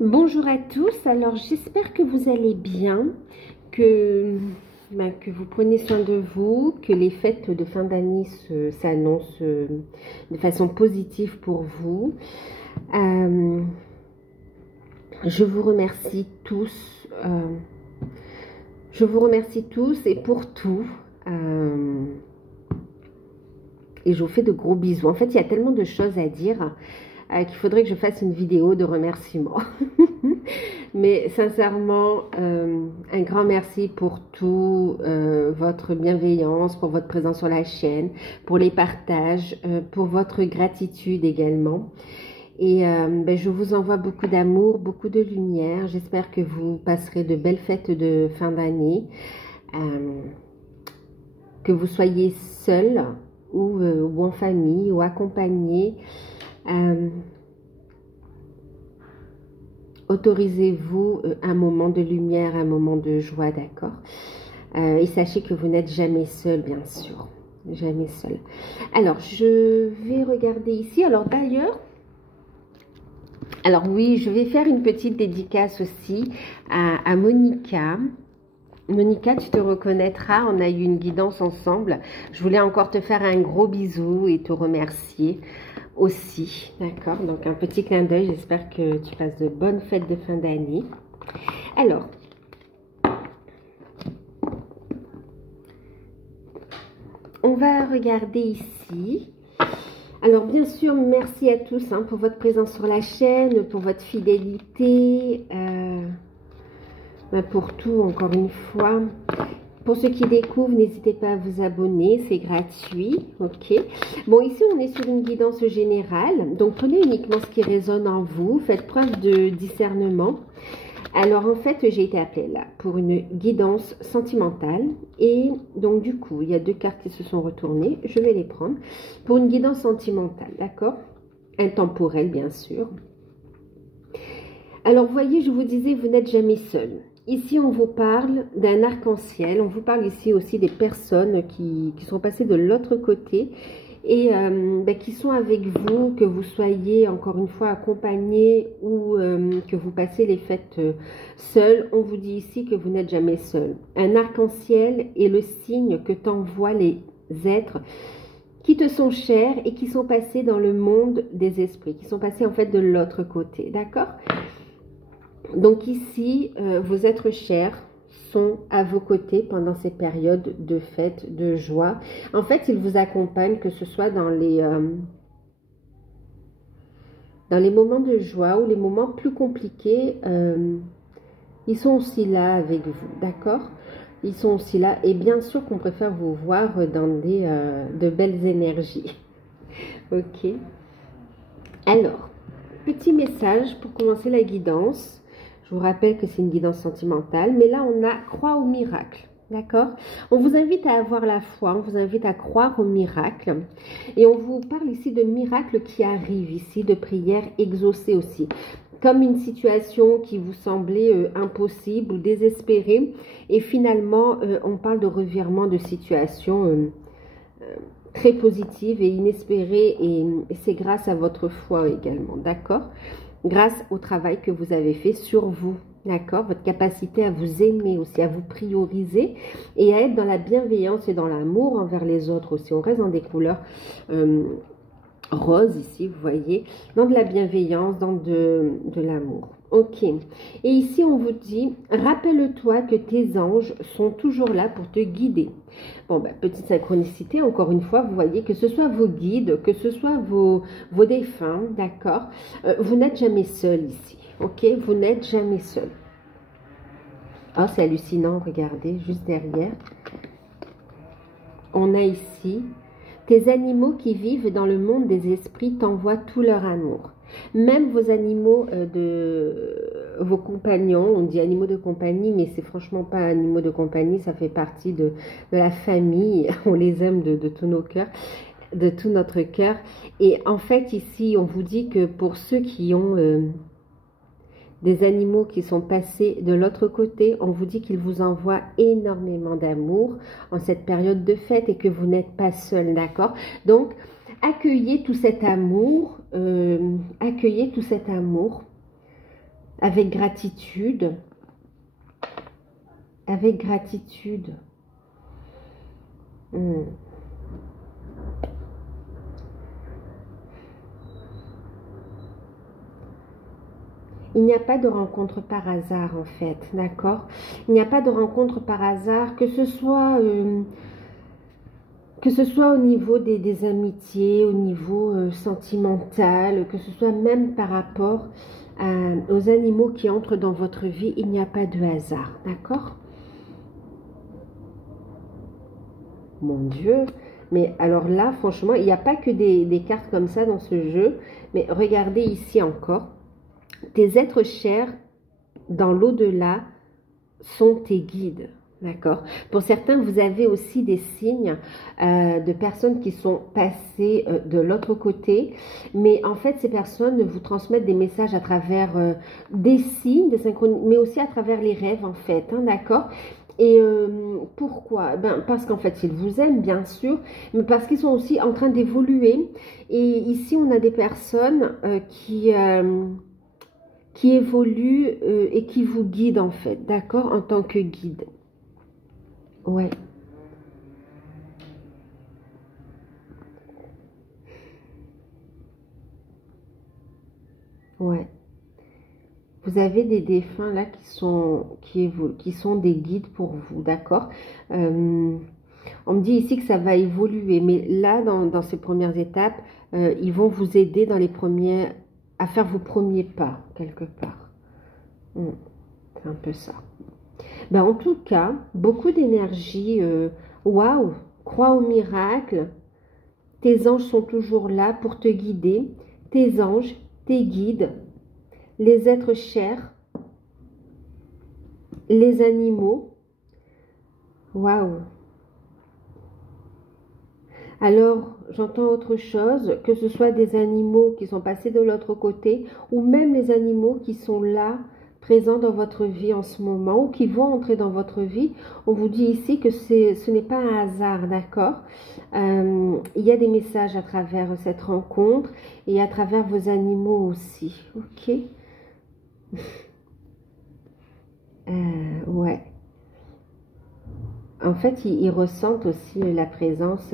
Bonjour à tous, alors j'espère que vous allez bien, que, que vous prenez soin de vous, que les fêtes de fin d'année s'annoncent de façon positive pour vous. Je vous remercie tous, et pour tout. Et je vous fais de gros bisous. En fait, il y a tellement de choses à dire qu'il faudrait que je fasse une vidéo de remerciements. Mais sincèrement, un grand merci pour tout, votre bienveillance, pour votre présence sur la chaîne, pour les partages, pour votre gratitude également. Et je vous envoie beaucoup d'amour, beaucoup de lumière. J'espère que vous passerez de belles fêtes de fin d'année, que vous soyez seul ou en famille ou accompagné. Autorisez-vous un moment de lumière, un moment de joie, d'accord? Et sachez que vous n'êtes jamais seul, bien sûr. Jamais seul. Alors, je vais regarder ici. Alors, d'ailleurs, oui, je vais faire une petite dédicace aussi à Monica. Monica, tu te reconnaîtras, on a eu une guidance ensemble. Je voulais encore te faire un gros bisou et te remercier aussi, d'accord? Donc un petit clin d'œil, j'espère que tu passes de bonnes fêtes de fin d'année. Alors, on va regarder ici. Alors bien sûr, merci à tous pour votre présence sur la chaîne, pour votre fidélité, pour tout encore une fois. Pour ceux qui découvrent, n'hésitez pas à vous abonner, c'est gratuit, ok. Bon, ici, on est sur une guidance générale, donc prenez uniquement ce qui résonne en vous, faites preuve de discernement. Alors, en fait, j'ai été appelée là pour une guidance sentimentale, et donc, du coup, il y a deux cartes qui se sont retournées, je vais les prendre, pour une guidance sentimentale, d'accord? Intemporelle, bien sûr. Alors, voyez, je vous disais, vous n'êtes jamais seul. Ici, on vous parle d'un arc-en-ciel. On vous parle ici aussi des personnes qui sont passées de l'autre côté et qui sont avec vous, que vous soyez encore une fois accompagnés ou que vous passez les fêtes seuls. On vous dit ici que vous n'êtes jamais seul. Un arc-en-ciel est le signe que t'envoient les êtres qui te sont chers et qui sont passés dans le monde des esprits, qui sont passés en fait de l'autre côté, d'accord ? Donc ici, vos êtres chers sont à vos côtés pendant ces périodes de fête, de joie. En fait, ils vous accompagnent, que ce soit dans les moments de joie ou les moments plus compliqués. Ils sont aussi là avec vous, d'accord? Ils sont aussi là. Et bien sûr qu'on préfère vous voir dans de belles énergies. Ok. Alors, petit message pour commencer la guidance. Je vous rappelle que c'est une guidance sentimentale, mais là, on a croire au miracle, d'accord? On vous invite à avoir la foi, on vous invite à croire au miracle. Et on vous parle ici de miracles qui arrivent ici, de prières exaucées aussi. Comme une situation qui vous semblait impossible ou désespérée. Et finalement, on parle de revirement de situation très positive et inespérée. Et c'est grâce à votre foi également, d'accord? Grâce au travail que vous avez fait sur vous, d'accord? Votre capacité à vous aimer aussi, à vous prioriser et à être dans la bienveillance et dans l'amour envers les autres aussi. On reste dans des couleurs roses ici, vous voyez, dans de la bienveillance, dans de l'amour. Ok. Et ici, on vous dit, rappelle-toi que tes anges sont toujours là pour te guider. Bon, petite synchronicité, encore une fois, vous voyez, que ce soit vos guides, que ce soit vos défunts, d'accord? Vous n'êtes jamais seul ici, ok? Vous n'êtes jamais seul. Oh, c'est hallucinant, regardez, juste derrière. On a ici... Tes animaux qui vivent dans le monde des esprits t'envoient tout leur amour. Même vos animaux vos compagnons, on dit animaux de compagnie, mais c'est franchement pas animaux de compagnie, ça fait partie de la famille. On les aime de tous nos cœurs, de tout notre cœur. Et en fait, ici, on vous dit que pour ceux qui ont... des animaux qui sont passés de l'autre côté, on vous dit qu'ils vous envoient énormément d'amour en cette période de fête et que vous n'êtes pas seul, d'accord? Donc, accueillez tout cet amour, avec gratitude. Avec gratitude. Il n'y a pas de rencontre par hasard en fait, d'accord? Il n'y a pas de rencontre par hasard, que ce soit au niveau des amitiés, au niveau sentimental, que ce soit même par rapport aux animaux qui entrent dans votre vie, il n'y a pas de hasard, d'accord? Mon Dieu, mais alors là, franchement, il n'y a pas que des cartes comme ça dans ce jeu, mais regardez ici encore. Tes êtres chers dans l'au-delà sont tes guides, d'accord? Pour certains, vous avez aussi des signes de personnes qui sont passées de l'autre côté, mais en fait, ces personnes vous transmettent des messages à travers des signes, des synchronies, mais aussi à travers les rêves, en fait, hein, d'accord? Et pourquoi? Ben, parce qu'en fait, ils vous aiment, bien sûr, mais parce qu'ils sont aussi en train d'évoluer. Et ici, on a des personnes qui évoluent et qui vous guident, en fait, d'accord? En tant que guide. Ouais. Ouais. Vous avez des défunts là qui sont des guides pour vous, d'accord? On me dit ici que ça va évoluer, mais là, dans ces premières étapes, ils vont vous aider à faire vos premiers pas, quelque part. C'est un peu ça. Ben, en tout cas, beaucoup d'énergie. Waouh! Crois au miracle. Tes anges sont toujours là pour te guider. Tes anges, tes guides, les êtres chers, les animaux. Waouh! Alors, j'entends autre chose, que ce soit des animaux qui sont passés de l'autre côté, ou même les animaux qui sont là, présents dans votre vie en ce moment, ou qui vont entrer dans votre vie. On vous dit ici que ce n'est pas un hasard, d'accord? Il y a des messages à travers cette rencontre, et à travers vos animaux aussi, ok? Ouais. En fait, ils ressentent aussi la présence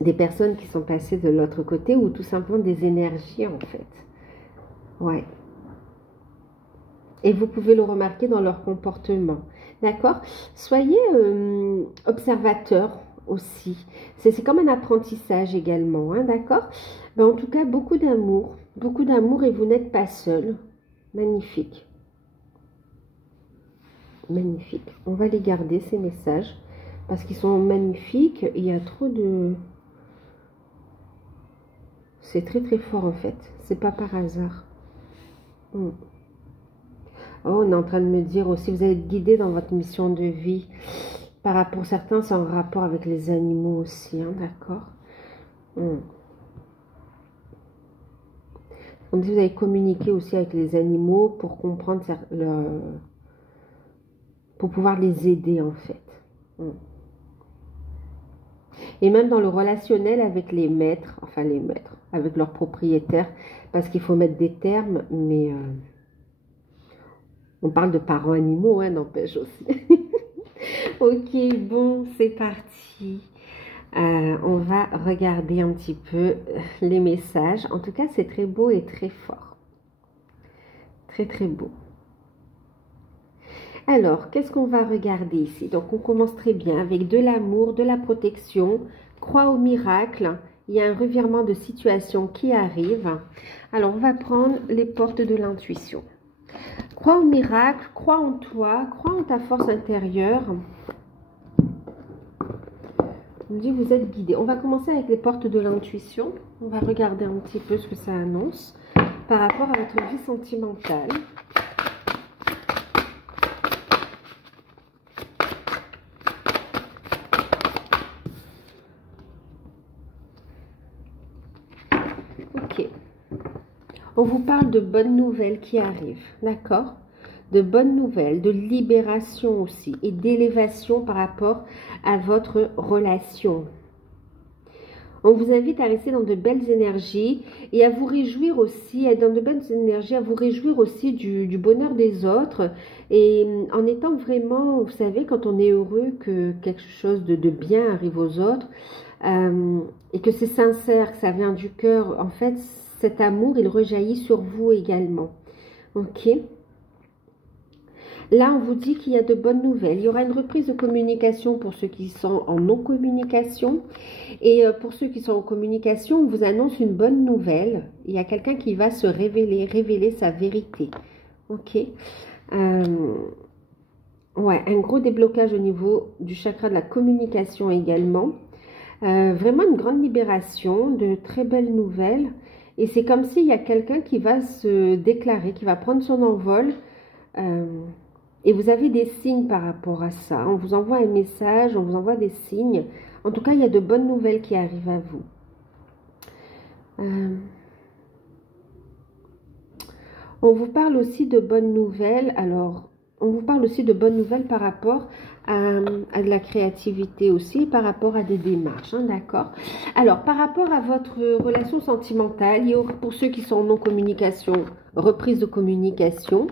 des personnes qui sont passées de l'autre côté ou tout simplement des énergies en fait. Ouais. Et vous pouvez le remarquer dans leur comportement. D'accord? Soyez observateur aussi. C'est comme un apprentissage également. Hein, d'accord? Ben, en tout cas, beaucoup d'amour et vous n'êtes pas seul. Magnifique. Magnifique. On va les garder, ces messages, parce qu'ils sont magnifiques. Il y a trop de... C'est très très fort en fait. C'est pas par hasard. Oh, on est en train de me dire aussi, vous allez être guidé dans votre mission de vie. Par rapport à certains, c'est en rapport avec les animaux aussi, hein, d'accord? On dit que vous allez communiquer aussi avec les animaux pour comprendre pour pouvoir les aider en fait. Et même dans le relationnel avec les maîtres, enfin les maîtres, avec leurs propriétaires, parce qu'il faut mettre des termes, mais on parle de parents animaux, hein, n'empêche aussi. Ok, bon, c'est parti. On va regarder un petit peu les messages. En tout cas, c'est très beau et très fort. Très, très beau. Alors, qu'est-ce qu'on va regarder ici? Donc, on commence très bien avec de l'amour, de la protection, crois au miracle. Il y a un revirement de situation qui arrive. Alors, on va prendre les portes de l'intuition. Crois au miracle, crois en toi, crois en ta force intérieure. On dit vous êtes guidé. On va commencer avec les portes de l'intuition. On va regarder un petit peu ce que ça annonce par rapport à votre vie sentimentale. Ok. On vous parle de bonnes nouvelles qui arrivent, d'accord? De bonnes nouvelles, de libération aussi et d'élévation par rapport à votre relation. On vous invite à rester dans de belles énergies et à vous réjouir aussi, à être dans de belles énergies, à vous réjouir aussi du bonheur des autres. Et en étant vraiment, vous savez, quand on est heureux que quelque chose de bien arrive aux autres, et que c'est sincère, que ça vient du cœur, en fait, cet amour, il rejaillit sur vous également. Ok ? Là, on vous dit qu'il y a de bonnes nouvelles. Il y aura une reprise de communication pour ceux qui sont en non-communication. Et pour ceux qui sont en communication, on vous annonce une bonne nouvelle. Il y a quelqu'un qui va se révéler sa vérité. Ok. Ouais, un gros déblocage au niveau du chakra de la communication également. Vraiment une grande libération, de très belles nouvelles. Et c'est comme s'il y a quelqu'un qui va se déclarer, qui va prendre son envol. Et vous avez des signes par rapport à ça. On vous envoie un message, on vous envoie des signes. En tout cas, il y a de bonnes nouvelles qui arrivent à vous. On vous parle aussi de bonnes nouvelles. Alors, on vous parle aussi de bonnes nouvelles par rapport à de la créativité aussi, par rapport à des démarches, hein, d'accord? Alors, par rapport à votre relation sentimentale, pour ceux qui sont en non-communication, reprise de communication.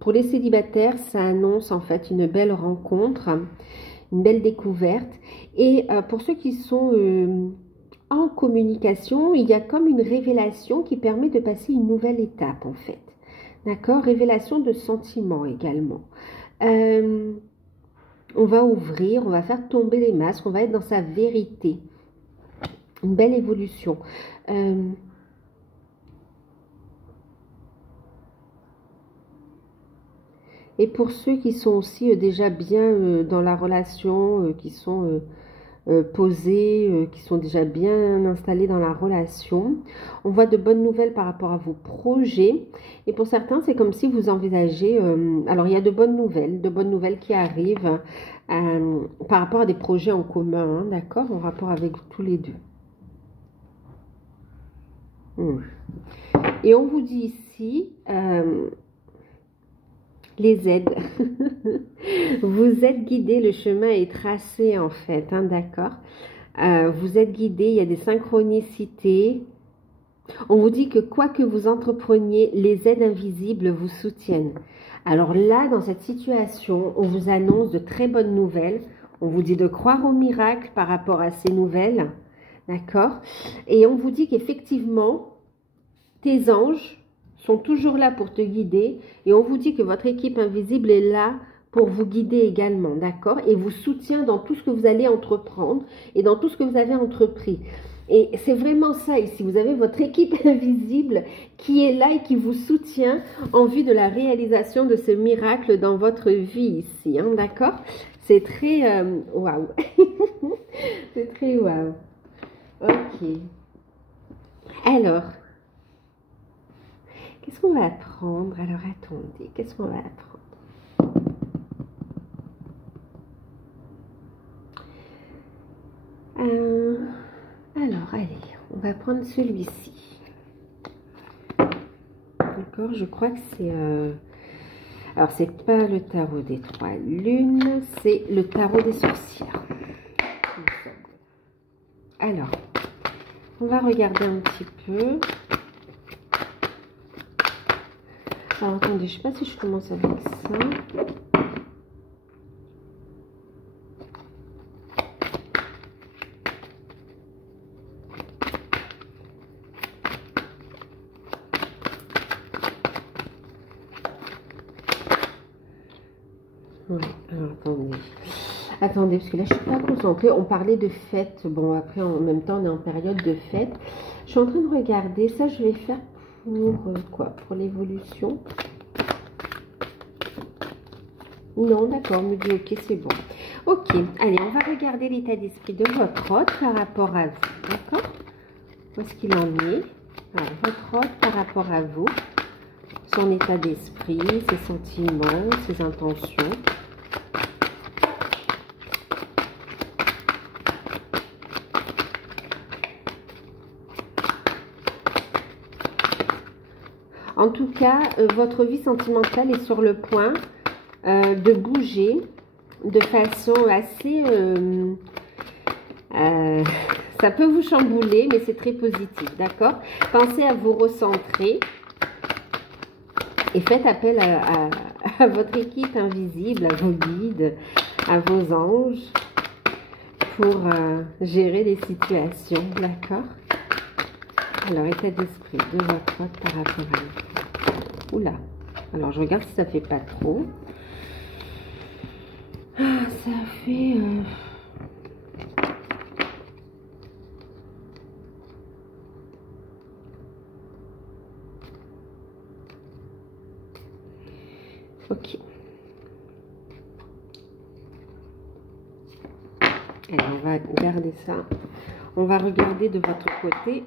Pour les célibataires, ça annonce en fait une belle rencontre, une belle découverte. Et pour ceux qui sont en communication, il y a comme une révélation qui permet de passer une nouvelle étape en fait. D'accord? Révélation de sentiments également. On va ouvrir, on va faire tomber les masques, on va être dans sa vérité. Une belle évolution. Et pour ceux qui sont aussi déjà bien dans la relation, qui sont posés, qui sont déjà bien installés dans la relation, on voit de bonnes nouvelles par rapport à vos projets. Et pour certains, c'est comme si vous envisagez... alors, il y a de bonnes nouvelles qui arrivent par rapport à des projets en commun, hein, d'accord, en rapport avec tous les deux. Et on vous dit ici... les aides. Vous êtes guidé, le chemin est tracé en fait, hein, d'accord. Vous êtes guidé, il y a des synchronicités. On vous dit que quoi que vous entrepreniez, les aides invisibles vous soutiennent. Alors là, dans cette situation, on vous annonce de très bonnes nouvelles. On vous dit de croire au miracle par rapport à ces nouvelles, d'accord. Et on vous dit qu'effectivement, tes anges sont toujours là pour te guider et on vous dit que votre équipe invisible est là pour vous guider également, d'accord, et vous soutient dans tout ce que vous allez entreprendre et dans tout ce que vous avez entrepris. Et c'est vraiment ça ici, vous avez votre équipe invisible qui est là et qui vous soutient en vue de la réalisation de ce miracle dans votre vie ici, hein, d'accord. C'est très waouh. C'est très waouh. Ok. Alors, qu'est-ce qu'on va apprendre? Alors, attendez, qu'est-ce qu'on va apprendre? Alors, allez, on va prendre celui-ci. D'accord, je crois que c'est... alors, c'est pas le tarot des 3 lunes, c'est le tarot des sorcières. Alors, on va regarder un petit peu... Alors, attendez, je ne sais pas si je commence avec ça. Ouais, alors attendez. Attendez, parce que là, je ne suis pas concentrée. On parlait de fête. Bon, après, en même temps, on est en période de fête. Je suis en train de regarder. Ça, je vais faire pour quoi? Pour l'évolution. Non, d'accord, on me dit ok, c'est bon. Ok, allez, on va regarder l'état d'esprit de votre hôte par rapport à vous, d'accord? Où est-ce qu'il en est? Alors, votre hôte par rapport à vous, son état d'esprit, ses sentiments, ses intentions. En tout cas, votre vie sentimentale est sur le point de bouger de façon assez Ça peut vous chambouler, mais c'est très positif, d'accord? Pensez à vous recentrer et faites appel à votre équipe invisible, à vos guides, à vos anges pour gérer les situations, d'accord? Alors, état d'esprit de votre hôte par rapport à vous. Oula! Alors, je regarde si ça fait pas trop. Ah, ça fait... Ok. Alors, on va garder ça. On va regarder de votre côté.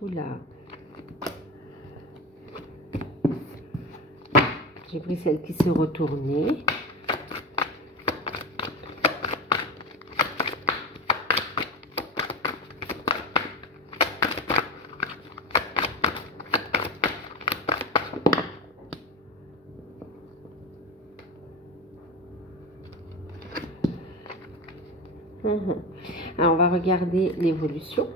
Oula. J'ai pris celle qui s'est retournée. Alors, on va regarder l'évolution.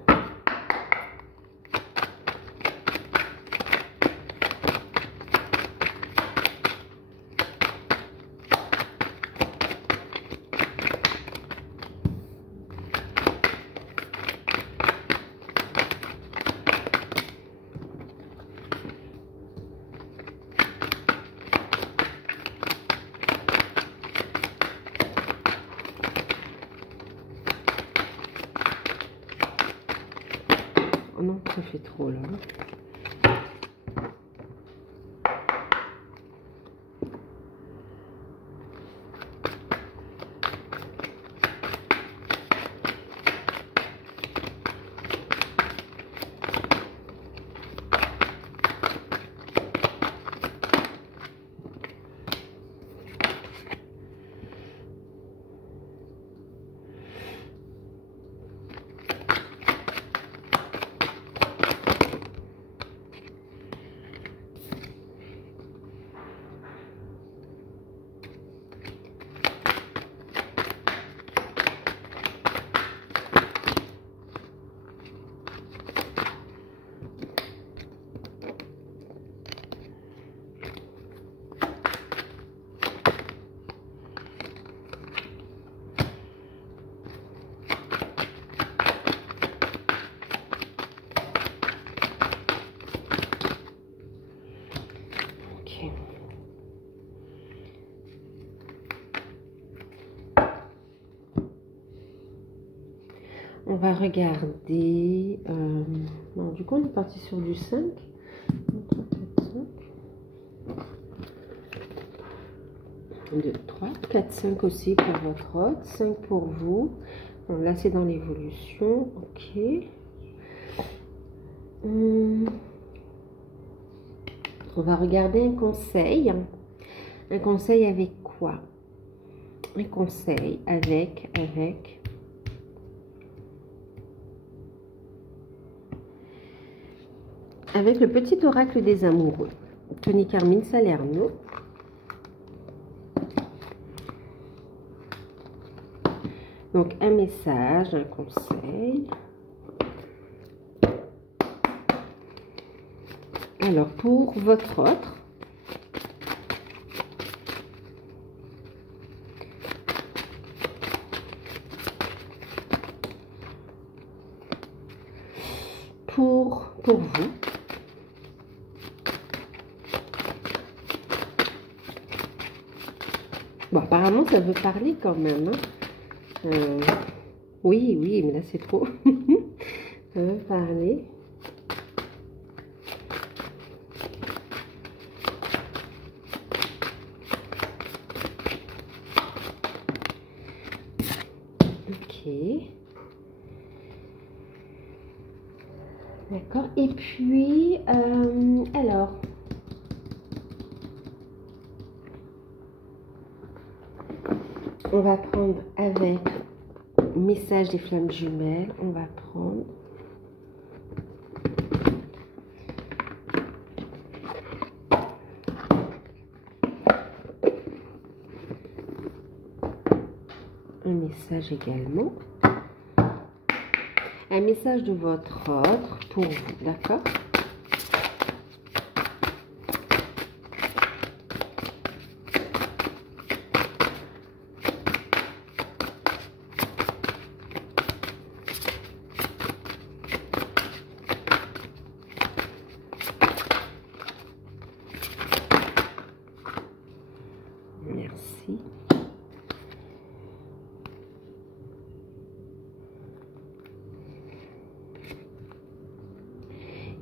Oh non, ça fait trop là. On va regarder... bon, du coup, on est parti sur du 5. 1, 2, 3, 4, 5 aussi pour votre hôte, 5 pour vous. Bon, là, c'est dans l'évolution. Ok. On va regarder un conseil. Un conseil avec quoi? Un conseil avec le petit oracle des amoureux. Tony Carmine Salerno. Donc, un message, un conseil. Alors, pour votre autre, pour vous, bon, apparemment, ça veut parler quand même. Hein. Oui, oui, mais là, c'est trop. Ça veut parler. Ok. D'accord. Et puis, alors... On va prendre avec message des flammes jumelles, on va prendre un message également. Un message de votre autre pour vous, d'accord? Merci.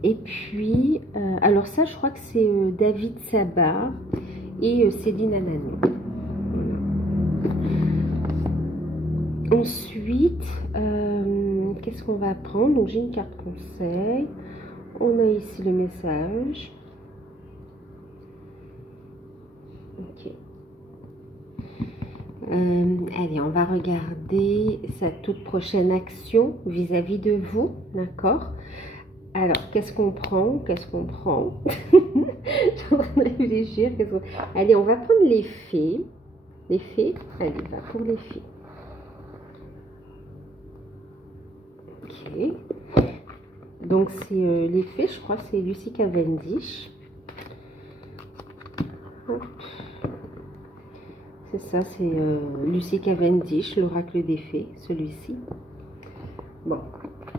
Et puis, alors ça, je crois que c'est David Sabat et Céline Anani. Voilà. Ensuite, qu'est-ce qu'on va prendre? Donc, j'ai une carte conseil. On a ici le message. Ok. Allez, on va regarder sa toute prochaine action vis-à-vis de vous, d'accord? Alors, qu'est-ce qu'on prend? Qu'est-ce qu'on prend? Je suis en train de réfléchir. Allez, on va prendre les fées. Les fées? Allez, va pour les fées. Ok. Donc, c'est les fées, je crois, c'est Lucy Cavendish. C'est ça, c'est Lucy Cavendish, l'oracle des fées, celui-ci. Bon,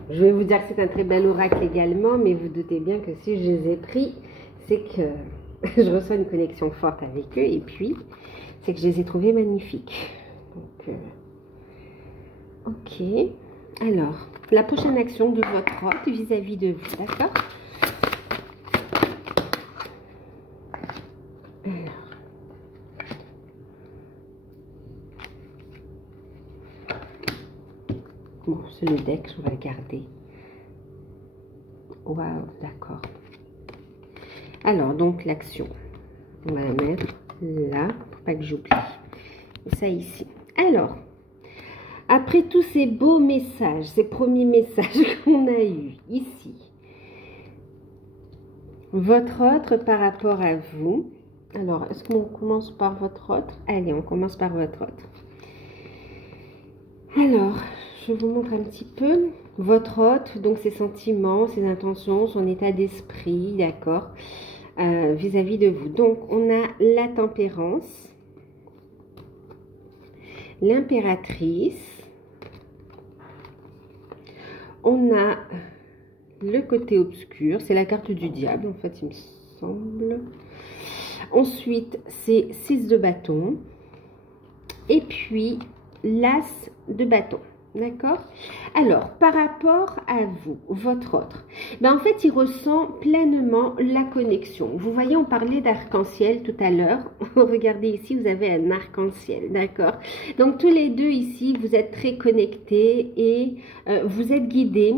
je vais vous dire que c'est un très bel oracle également, mais vous doutez bien que si je les ai pris, c'est que je reçois une connexion forte avec eux, et puis, c'est que je les ai trouvés magnifiques. Donc, ok. Alors, la prochaine action de votre hôte vis-à-vis de vous, d'accord? Bon, c'est le deck, on va le garder. Waouh, d'accord. Alors, donc, l'action. On va la mettre là, pour pas que j'oublie. Ça ici. Alors, après tous ces beaux messages, ces premiers messages qu'on a eus ici, votre autre par rapport à vous. Alors, est-ce qu'on commence par votre autre? Allez, on commence par votre autre. Alors, je vous montre un petit peu votre hôte, donc ses sentiments, ses intentions, son état d'esprit, d'accord, vis-à-vis de vous. Donc, on a la tempérance, l'impératrice, on a le côté obscur, c'est la carte du diable, en fait, il me semble. Ensuite, c'est 6 de bâton, et puis l'as de bâton. D'accord? Alors, par rapport à vous, votre autre, ben en fait, il ressent pleinement la connexion. Vous voyez, on parlait d'arc-en-ciel tout à l'heure. Regardez ici, vous avez un arc-en-ciel, d'accord? Donc, tous les deux ici, vous êtes très connectés et vous êtes guidés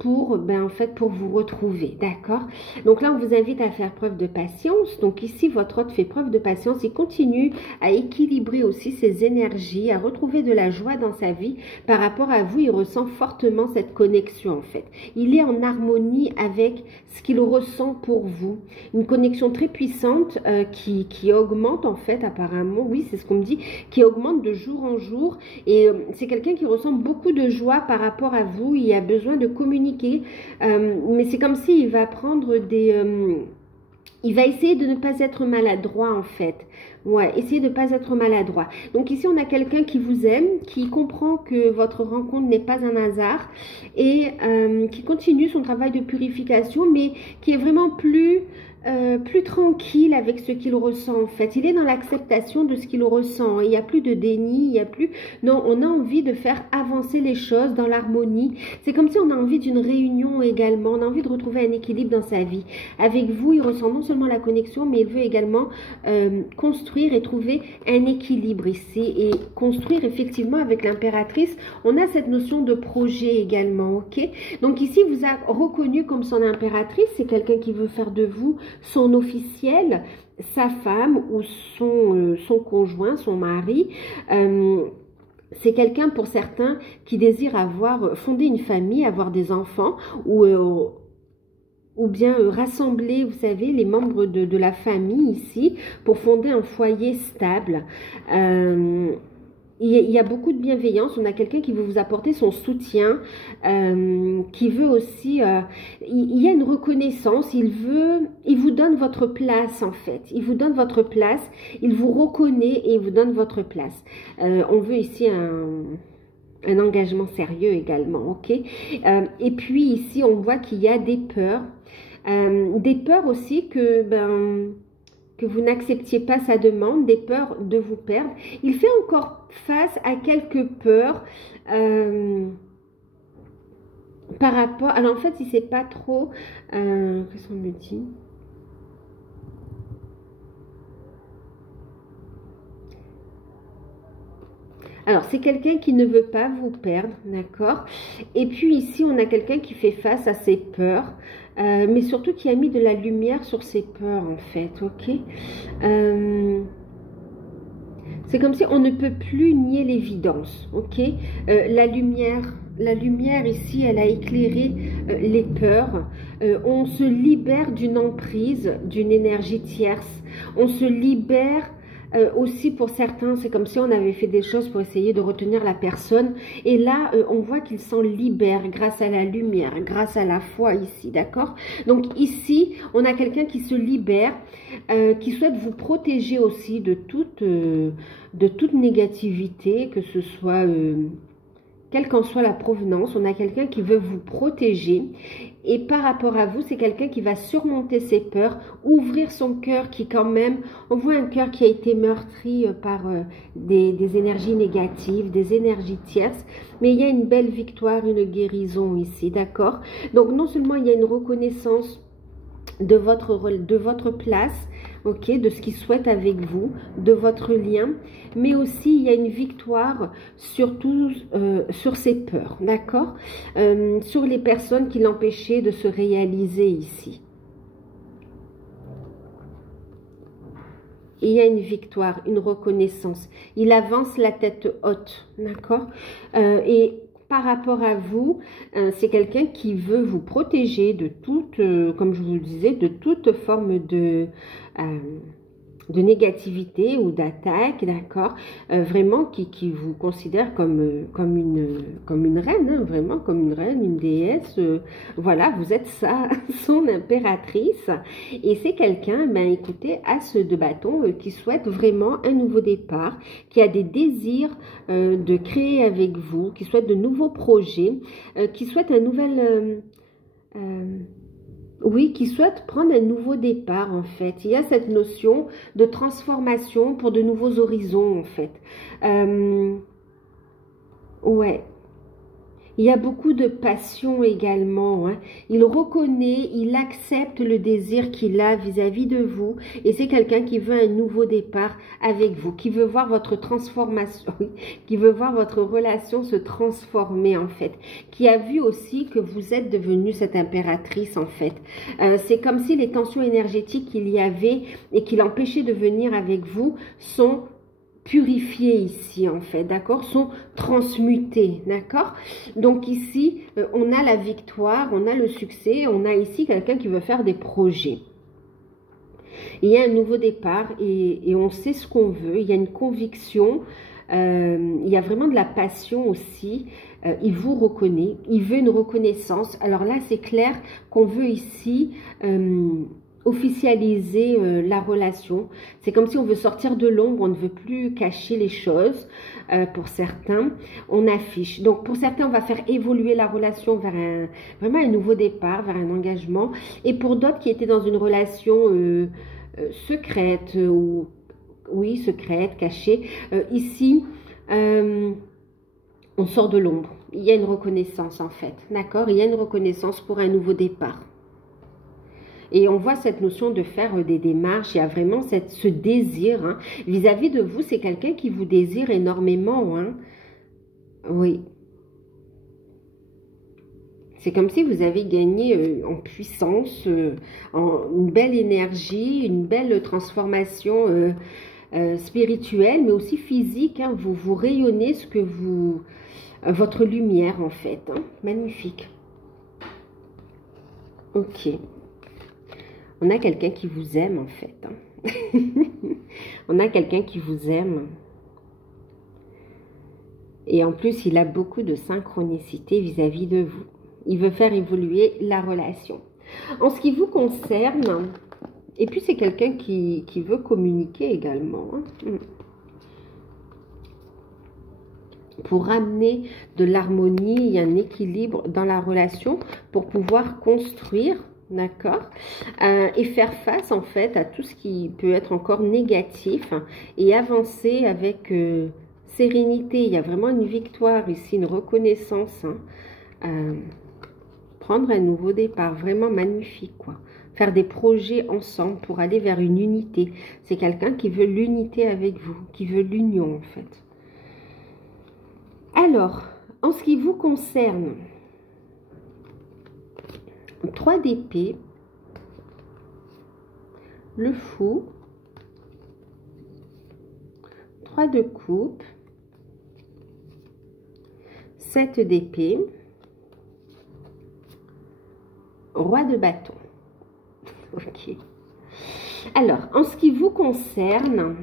pour vous retrouver, d'accord? Donc là, on vous invite à faire preuve de patience. Donc ici, votre hôte fait preuve de patience. Il continue à équilibrer aussi ses énergies, à retrouver de la joie dans sa vie. Par rapport à vous, il ressent fortement cette connexion, en fait. Il est en harmonie avec ce qu'il ressent pour vous. Une connexion très puissante qui augmente, en fait, apparemment. Oui, c'est ce qu'on me dit, qui augmente de jour en jour. Et c'est quelqu'un qui ressent beaucoup de joie par rapport à vous. Il a besoin de communiquer, mais c'est comme s'il va prendre il va essayer de ne pas être maladroit en fait. Ouais, essayez de ne pas être maladroit. Donc ici, on a quelqu'un qui vous aime, qui comprend que votre rencontre n'est pas un hasard et qui continue son travail de purification, mais qui est vraiment plus tranquille avec ce qu'il ressent en fait. Il est dans l'acceptation de ce qu'il ressent. Il n'y a plus de déni, il n'y a plus... Non, on a envie de faire avancer les choses dans l'harmonie. C'est comme si on a envie d'une réunion également. On a envie de retrouver un équilibre dans sa vie. Avec vous, il ressent non seulement la connexion, mais il veut également construire et trouver un équilibre ici. Et construire effectivement avec l'impératrice, on a cette notion de projet également, ok? Donc ici, vous a reconnu comme son impératrice. C'est quelqu'un qui veut faire de vous son officiel, sa femme ou son conjoint, son mari. C'est quelqu'un pour certains qui désire fonder une famille, avoir des enfants ou bien rassembler, vous savez, les membres de la famille ici pour fonder un foyer stable. il y a beaucoup de bienveillance. On a quelqu'un qui veut vous apporter son soutien, qui veut aussi... il y a une reconnaissance. Il vous donne votre place, en fait. Il vous donne votre place. Il vous reconnaît et il vous donne votre place. On veut ici un engagement sérieux également, ok? Et puis ici, on voit qu'il y a des peurs. Des peurs aussi que vous n'acceptiez pas sa demande, des peurs de vous perdre. Il fait encore face à quelques peurs par rapport... Alors en fait, il ne sait pas trop... Qu'est-ce qu'on me dit? Alors, c'est quelqu'un qui ne veut pas vous perdre, d'accord? Et puis ici, on a quelqu'un qui fait face à ses peurs, mais surtout qui a mis de la lumière sur ses peurs, en fait, ok? C'est comme si on ne peut plus nier l'évidence, ok? La lumière ici, elle a éclairé les peurs. On se libère d'une emprise, d'une énergie tierce. On se libère aussi pour certains, c'est comme si on avait fait des choses pour essayer de retenir la personne. Et là, on voit qu'ils s'en libèrent grâce à la lumière, grâce à la foi ici, d'accord? Donc ici, on a quelqu'un qui se libère, qui souhaite vous protéger aussi de toute négativité, que ce soit... quelle qu'en soit la provenance, on a quelqu'un qui veut vous protéger. Et par rapport à vous, c'est quelqu'un qui va surmonter ses peurs, ouvrir son cœur qui quand même, on voit un cœur qui a été meurtri par des énergies négatives, des énergies tierces. Mais il y a une belle victoire, une guérison ici, d'accord? Donc non seulement il y a une reconnaissance de votre place, ok, de ce qu'il souhaite avec vous, de votre lien, mais aussi il y a une victoire surtout sur ses peurs, d'accord, sur les personnes qui l'empêchaient de se réaliser ici. Il y a une victoire, une reconnaissance. Il avance la tête haute, d'accord, et par rapport à vous, c'est quelqu'un qui veut vous protéger de toute, comme je vous le disais, de toute forme de négativité ou d'attaque, d'accord, vraiment qui vous considère comme une reine, hein, vraiment comme une reine, une déesse, voilà, vous êtes son impératrice, et c'est quelqu'un, ben écoutez, as de bâton, qui souhaite vraiment un nouveau départ, qui a des désirs de créer avec vous, qui souhaite de nouveaux projets, qui souhaite un nouvel... oui, qui souhaite prendre un nouveau départ, en fait. Il y a cette notion de transformation pour de nouveaux horizons, en fait. Ouais. Il y a beaucoup de passion également, hein. Il reconnaît, il accepte le désir qu'il a vis-à-vis de vous. Et c'est quelqu'un qui veut un nouveau départ avec vous, qui veut voir votre transformation, qui veut voir votre relation se transformer en fait. Qui a vu aussi que vous êtes devenue cette impératrice en fait. C'est comme si les tensions énergétiques qu'il y avait et qui l'empêchaient de venir avec vous sont purifiés ici en fait, d'accord, sont transmutés, d'accord. Donc ici on a la victoire, on a le succès, on a ici quelqu'un qui veut faire des projets. Il y a un nouveau départ et on sait ce qu'on veut, il y a une conviction, il y a vraiment de la passion aussi. Il vous reconnaît, il veut une reconnaissance. Alors là c'est clair qu'on veut ici officialiser la relation. C'est comme si on veut sortir de l'ombre, on ne veut plus cacher les choses. Pour certains, on affiche. Donc pour certains, on va faire évoluer la relation vers vraiment un nouveau départ, vers un engagement. Et pour d'autres qui étaient dans une relation secrète, ou oui, secrète, cachée, ici, on sort de l'ombre. Il y a une reconnaissance en fait, d'accord? Il y a une reconnaissance pour un nouveau départ. Et on voit cette notion de faire des démarches, il y a vraiment ce désir vis-à-vis de vous, c'est quelqu'un qui vous désire énormément. Hein. Oui. C'est comme si vous avez gagné en puissance, en une belle énergie, une belle transformation spirituelle, mais aussi physique. Hein. Vous rayonnez votre lumière en fait. Hein. Magnifique. Ok. On a quelqu'un qui vous aime en fait. On a quelqu'un qui vous aime. Et en plus, il a beaucoup de synchronicité vis-à-vis de vous. Il veut faire évoluer la relation. En ce qui vous concerne, et puis c'est quelqu'un qui veut communiquer également. Hein. Pour ramener de l'harmonie et un équilibre dans la relation, pour pouvoir construire, d'accord, et faire face en fait à tout ce qui peut être encore négatif et avancer avec sérénité. Il y a vraiment une victoire ici, une reconnaissance. Hein. Prendre un nouveau départ, vraiment magnifique quoi. Faire des projets ensemble pour aller vers une unité. C'est quelqu'un qui veut l'unité avec vous, qui veut l'union en fait. Alors, en ce qui vous concerne, 3 d'épée, le fou, 3 de coupe, 7 d'épée, roi de bâton. Ok. Alors, en ce qui vous concerne,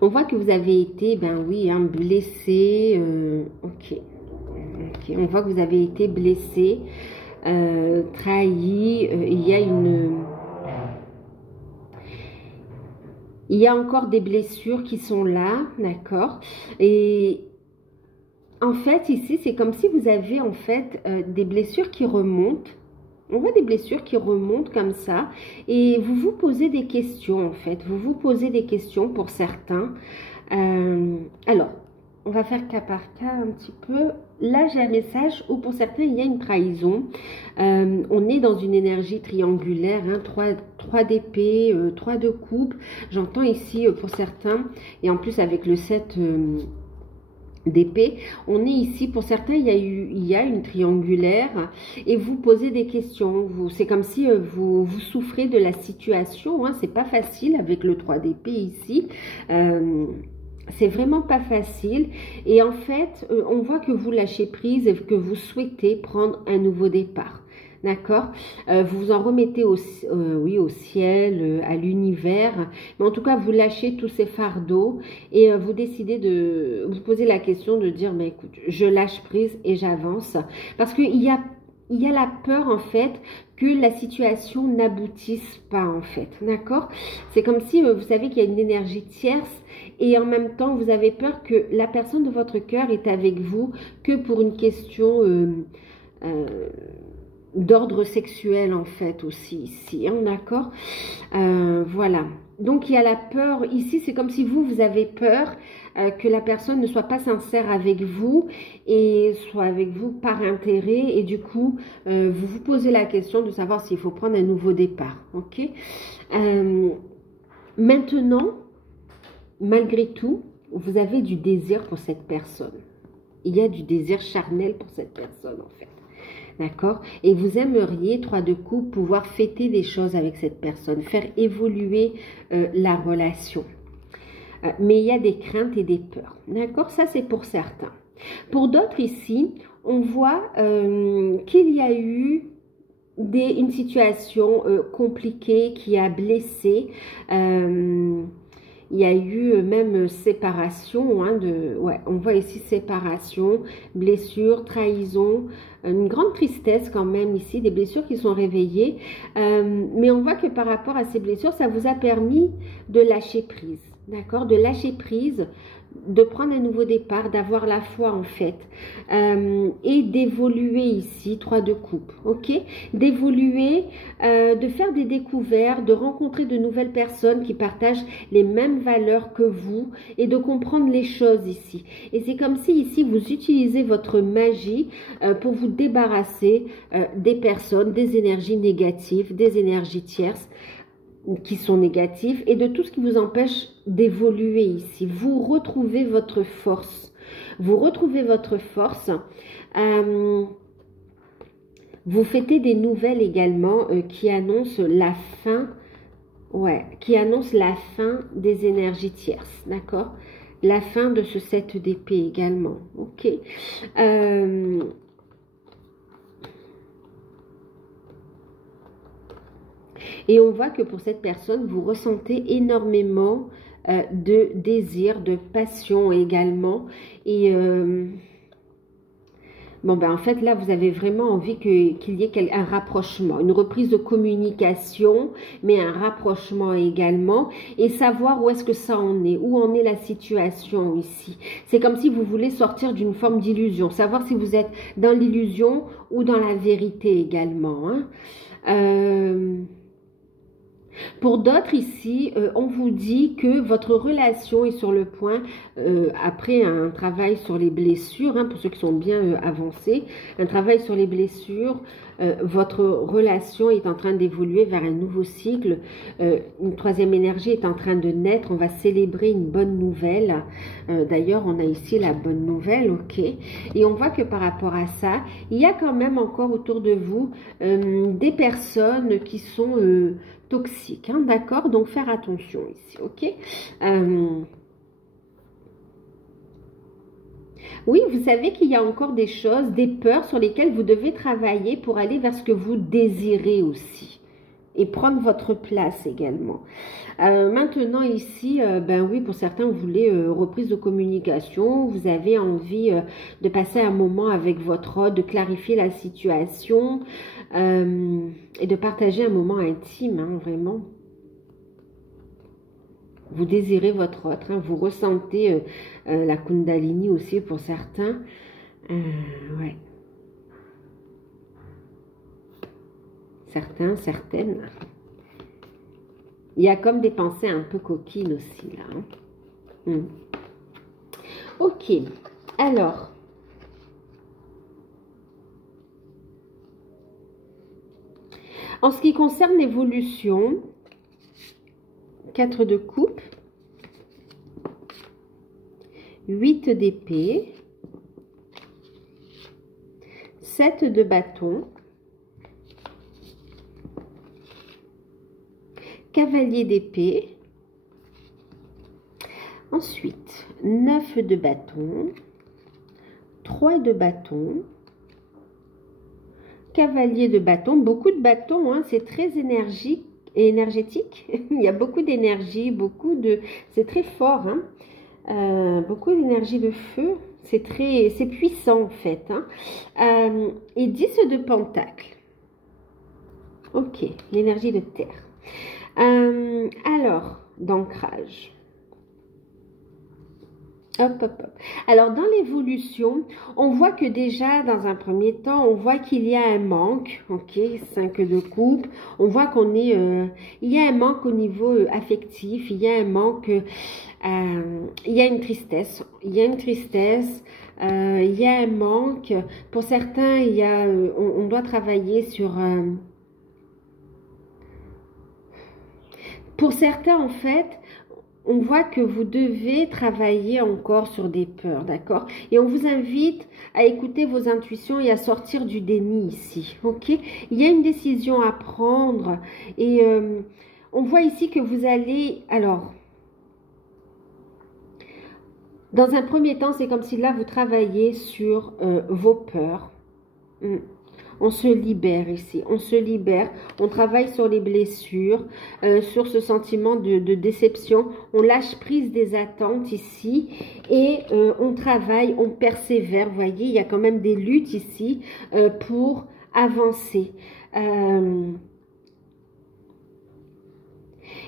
on voit que vous avez été, ben oui, hein, blessé. Ok. On voit que vous avez été blessé, trahi. Il y a encore des blessures qui sont là, d'accord. Et en fait, ici, c'est comme si vous avez en fait des blessures qui remontent. On voit des blessures qui remontent comme ça et vous vous posez des questions en fait. Vous vous posez des questions pour certains. Alors, on va faire cas par cas un petit peu. Là, j'ai un message où pour certains, il y a une trahison. On est dans une énergie triangulaire, hein, 3 d'épée, 3 de coupe. J'entends ici pour certains, et en plus avec le 7... d'épée, on est ici, pour certains il y a une triangulaire et vous posez des questions, c'est comme si vous souffrez de la situation, hein, c'est pas facile avec le 3 d'épée ici, c'est vraiment pas facile et en fait on voit que vous lâchez prise et que vous souhaitez prendre un nouveau départ. D'accord, vous vous en remettez oui, au ciel, à l'univers. Mais en tout cas, vous lâchez tous ces fardeaux et vous décidez de vous poser la question de dire, mais écoute, je lâche prise et j'avance. Parce qu'il y a la peur, en fait, que la situation n'aboutisse pas, en fait. D'accord? C'est comme si, vous savez qu'il y a une énergie tierce et en même temps, vous avez peur que la personne de votre cœur est avec vous que pour une question... d'ordre sexuel en fait aussi ici, hein, d'accord, voilà, donc il y a la peur ici, c'est comme si vous avez peur que la personne ne soit pas sincère avec vous et soit avec vous par intérêt et du coup vous vous posez la question de savoir s'il faut prendre un nouveau départ, ok. Maintenant, malgré tout, vous avez du désir pour cette personne, il y a du désir charnel pour cette personne en fait. D'accord? Et vous aimeriez, 3 de coupe, pouvoir fêter des choses avec cette personne, faire évoluer la relation. Mais il y a des craintes et des peurs. D'accord? Ça, c'est pour certains. Pour d'autres ici, on voit qu'il y a eu une situation compliquée qui a blessé. Il y a eu même séparation, hein, on voit ici séparation, blessure, trahison, une grande tristesse quand même ici, des blessures qui sont réveillées. Mais on voit que par rapport à ces blessures, ça vous a permis de lâcher prise, d'accord, de lâcher prise, de prendre un nouveau départ, d'avoir la foi en fait, et d'évoluer ici, 3 de coupe, ok, d'évoluer, de faire des découvertes, de rencontrer de nouvelles personnes qui partagent les mêmes valeurs que vous et de comprendre les choses ici. Et c'est comme si ici vous utilisez votre magie pour vous débarrasser des personnes, des énergies négatives, des énergies tierces, qui sont négatifs et de tout ce qui vous empêche d'évoluer ici. Vous retrouvez votre force. Vous retrouvez votre force. Vous fêtez des nouvelles également qui annoncent la fin, qui annoncent la fin des énergies tierces, d'accord? La fin de ce 7 d'épée également, ok? Et on voit que pour cette personne, vous ressentez énormément de désir, de passion également. Et bon, ben en fait, là, vous avez vraiment envie qu'il y ait un rapprochement, une reprise de communication, mais un rapprochement également, et savoir où est-ce que ça en est, où en est la situation ici. C'est comme si vous voulez sortir d'une forme d'illusion, savoir si vous êtes dans l'illusion ou dans la vérité également, hein. Pour d'autres ici, on vous dit que votre relation est sur le point, après un travail sur les blessures, hein, pour ceux qui sont bien avancés, un travail sur les blessures, votre relation est en train d'évoluer vers un nouveau cycle, une troisième énergie est en train de naître, on va célébrer une bonne nouvelle, d'ailleurs on a ici la bonne nouvelle, ok, et on voit que par rapport à ça, il y a quand même encore autour de vous des personnes qui sont toxiques, hein, d'accord, donc faire attention ici, ok. Oui, vous savez qu'il y a encore des choses, des peurs sur lesquelles vous devez travailler pour aller vers ce que vous désirez aussi. Et prendre votre place également. Maintenant ici, ben oui, pour certains, vous voulez reprise de communication. Vous avez envie de passer un moment avec votre hôte, de clarifier la situation et de partager un moment intime, hein, vraiment. Vous désirez votre autre, hein, vous ressentez la Kundalini aussi pour certains. Ouais. Certains, certaines. Il y a comme des pensées un peu coquines aussi là. Hein. Ok, alors. En ce qui concerne l'évolution, 4 de coupe, 8 d'épée, 7 de bâton, cavalier d'épée, ensuite 9 de bâton, 3 de bâton, cavalier de bâton, beaucoup de bâtons, hein, c'est très énergique et énergétique. Il y a beaucoup d'énergie, c'est très fort, hein. Beaucoup d'énergie de feu, c'est puissant en fait, hein. Et 10 de pentacle. Ok, l'énergie de terre. Alors, d'ancrage. Hop, hop, hop. Alors, dans l'évolution, on voit que déjà, dans un premier temps, on voit qu'il y a un manque, ok, 5 de coupe, on voit qu'on est, il y a un manque au niveau affectif, il y a un manque, il y a une tristesse, il y a un manque, pour certains, il y a, on doit travailler sur... pour certains, en fait, on voit que vous devez travailler encore sur des peurs, d'accord? Et on vous invite à écouter vos intuitions et à sortir du déni ici, ok? Il y a une décision à prendre et on voit ici que vous allez... Alors, dans un premier temps, c'est comme si là, vous travaillez sur vos peurs. On se libère ici, on se libère, on travaille sur les blessures, sur ce sentiment de déception, on lâche prise des attentes ici et on travaille, on persévère, vous voyez, il y a quand même des luttes ici pour avancer.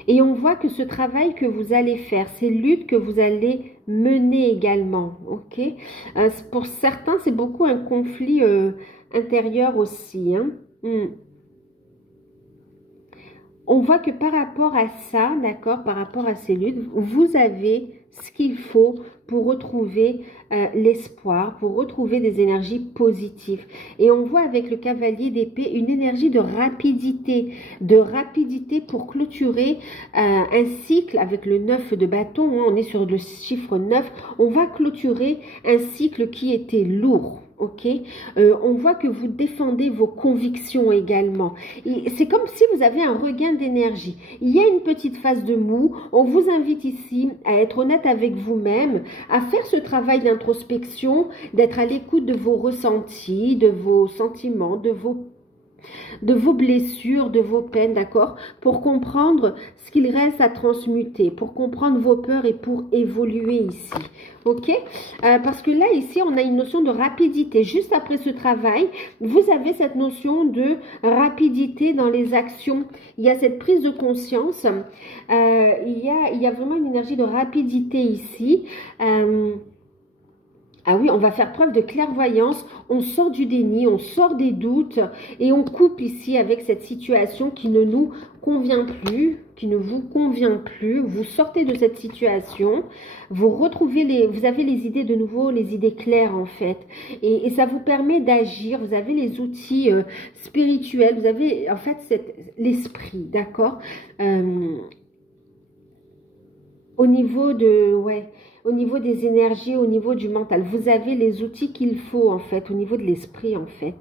Et on voit que ce travail que vous allez faire, ces luttes que vous allez mener également, ok? Pour certains, c'est beaucoup un conflit intérieur aussi, hein. On voit que par rapport à ça, d'accord, par rapport à ces luttes, vous avez ce qu'il faut pour retrouver l'espoir, pour retrouver des énergies positives. Et on voit avec le cavalier d'épée une énergie de rapidité pour clôturer un cycle avec le 9 de bâton, hein, on est sur le chiffre 9, on va clôturer un cycle qui était lourd. Ok, on voit que vous défendez vos convictions également. C'est comme si vous avez un regain d'énergie. Il y a une petite phase de mou. On vous invite ici à être honnête avec vous-même, à faire ce travail d'introspection, d'être à l'écoute de vos ressentis, de vos sentiments, de vos de vos blessures, de vos peines, d'accord? Pour comprendre ce qu'il reste à transmuter, pour comprendre vos peurs et pour évoluer ici, ok? Parce que là, ici, on a une notion de rapidité. Juste après ce travail, vous avez cette notion de rapidité dans les actions. Il y a cette prise de conscience. Il y a vraiment une énergie de rapidité ici. Ah oui, on va faire preuve de clairvoyance, on sort du déni, on sort des doutes et on coupe ici avec cette situation qui ne nous convient plus, qui ne vous convient plus. Vous sortez de cette situation, vous retrouvez vous avez les idées de nouveau, les idées claires en fait. Et ça vous permet d'agir, vous avez les outils spirituels, vous avez en fait l'esprit, d'accord? Au niveau de, au niveau des énergies, au niveau du mental, vous avez les outils qu'il faut en fait, au niveau de l'esprit en fait.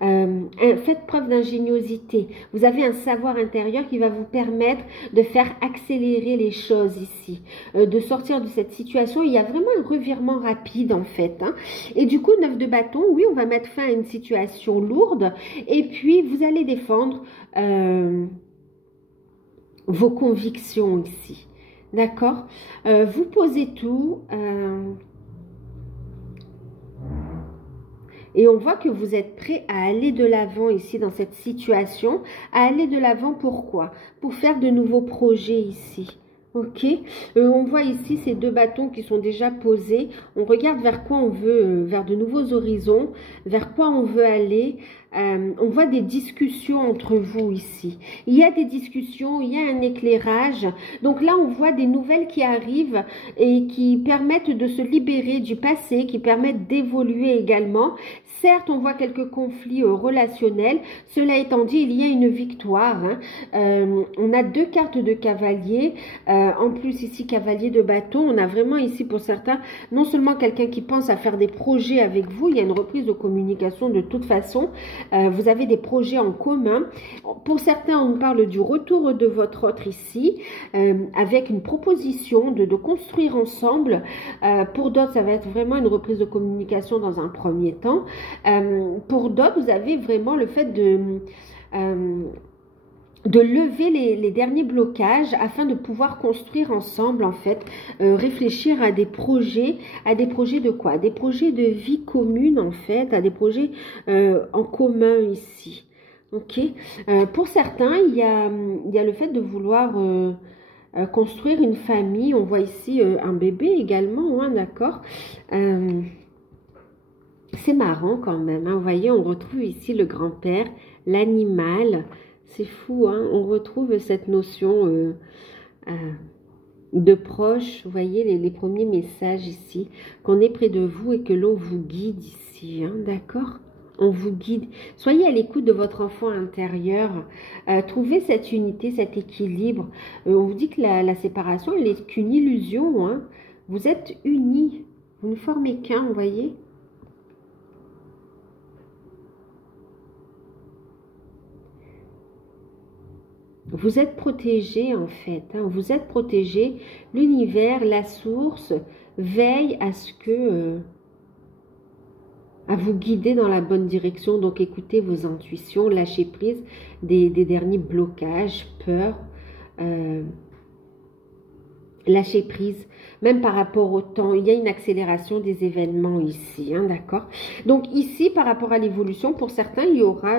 Faites preuve d'ingéniosité. Vous avez un savoir intérieur qui va vous permettre de faire accélérer les choses ici, de sortir de cette situation. Il y a vraiment un revirement rapide en fait. Et du coup, 9 de bâton, oui, on va mettre fin à une situation lourde. Et puis, vous allez défendre vos convictions ici. D'accord? Vous posez tout. Et on voit que vous êtes prêt à aller de l'avant ici dans cette situation. À aller de l'avant, pourquoi? Pour faire de nouveaux projets ici. Ok, on voit ici ces 2 bâtons qui sont déjà posés. On regarde vers quoi on veut, vers de nouveaux horizons, vers quoi on veut aller. On voit des discussions entre vous ici. Il y a des discussions, il y a un éclairage. Donc là, on voit des nouvelles qui arrivent et qui permettent de se libérer du passé, qui permettent d'évoluer également. Certes, on voit quelques conflits relationnels. Cela étant dit, il y a une victoire. On a 2 cartes de cavalier. En plus, ici, cavalier de bâton. On a vraiment ici, pour certains, non seulement quelqu'un qui pense à faire des projets avec vous. Il y a une reprise de communication de toute façon. Vous avez des projets en commun. Pour certains, on parle du retour de votre autre ici, avec une proposition de construire ensemble. Pour d'autres, ça va être vraiment une reprise de communication dans un premier temps. Pour d'autres, vous avez vraiment le fait de lever les derniers blocages afin de pouvoir construire ensemble, en fait, réfléchir à des projets de quoi? Des projets de vie commune, en fait, à des projets en commun ici. Ok. Pour certains, il y a le fait de vouloir construire une famille. On voit ici un bébé également, hein, d'accord. C'est marrant quand même, hein. Vous voyez, on retrouve ici le grand-père, l'animal. C'est fou, hein. On retrouve cette notion de proche. Vous voyez les premiers messages ici, qu'on est près de vous et que l'on vous guide ici, hein, d'accord? On vous guide. Soyez à l'écoute de votre enfant intérieur. Trouvez cette unité, cet équilibre. On vous dit que la séparation, elle n'est qu'une illusion, hein. Vous êtes unis. Vous ne formez qu'un, vous voyez? Vous êtes protégé en fait, hein, vous êtes protégé. L'univers, la source, veille à ce que, à vous guider dans la bonne direction. Donc écoutez vos intuitions, lâchez prise des derniers blocages, peurs, lâcher prise, même par rapport au temps. Il y a une accélération des événements ici, hein, d'accord? Donc ici, par rapport à l'évolution, pour certains, il y aura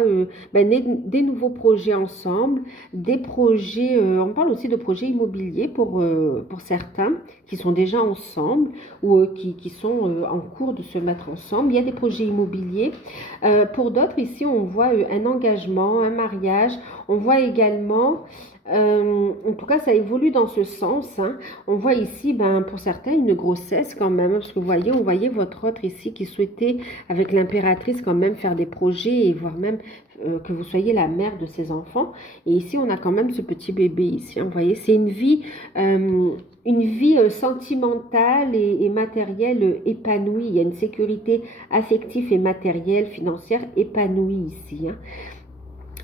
des nouveaux projets ensemble, des projets, on parle aussi de projets immobiliers pour certains qui sont déjà ensemble ou qui sont en cours de se mettre ensemble. Il y a des projets immobiliers. Pour d'autres, ici, on voit un engagement, un mariage. On voit également... en tout cas, ça évolue dans ce sens, hein. On voit ici, pour certains, une grossesse quand même, parce que vous voyez, on voyait votre autre ici qui souhaitait, avec l'impératrice, quand même faire des projets et voire même que vous soyez la mère de ses enfants. Et ici, on a quand même ce petit bébé ici, hein, vous voyez, c'est une vie sentimentale et matérielle épanouie. Il y a une sécurité affective et matérielle, financière épanouie ici, hein.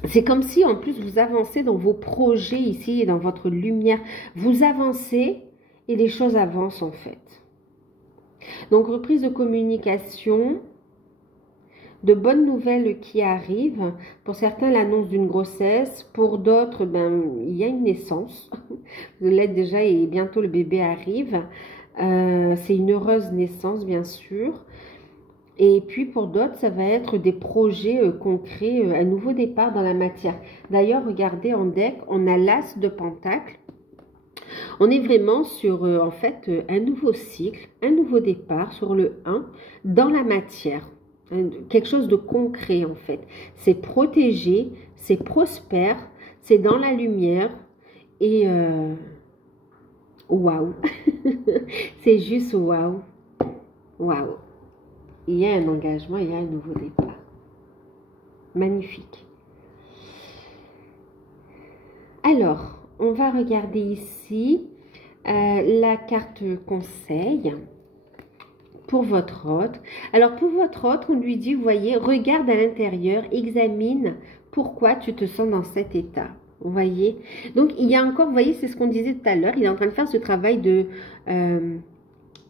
C'est comme si, en plus, vous avancez dans vos projets ici et dans votre lumière. Vous avancez et les choses avancent, en fait. Donc, reprise de communication. de bonnes nouvelles qui arrivent. Pour certains, l'annonce d'une grossesse. Pour d'autres, ben, il y a une naissance. Vous l'êtes déjà et bientôt le bébé arrive. C'est une heureuse naissance, bien sûr. Et puis pour d'autres, ça va être des projets concrets, un nouveau départ dans la matière. D'ailleurs, regardez en deck, on a l'As de Pentacle. On est vraiment sur, en fait, un nouveau cycle, un nouveau départ sur le 1 dans la matière. Quelque chose de concret, en fait. C'est protégé, c'est prospère, c'est dans la lumière. Et waouh! C'est juste waouh! Waouh! Il y a un engagement, il y a un nouveau départ. Magnifique. Alors, on va regarder ici la carte conseil pour votre hôte. Alors, pour votre hôte, on lui dit, vous voyez, regarde à l'intérieur, examine pourquoi tu te sens dans cet état. Vous voyez? Donc, il y a encore, vous voyez, c'est ce qu'on disait tout à l'heure, il est en train de faire ce travail de...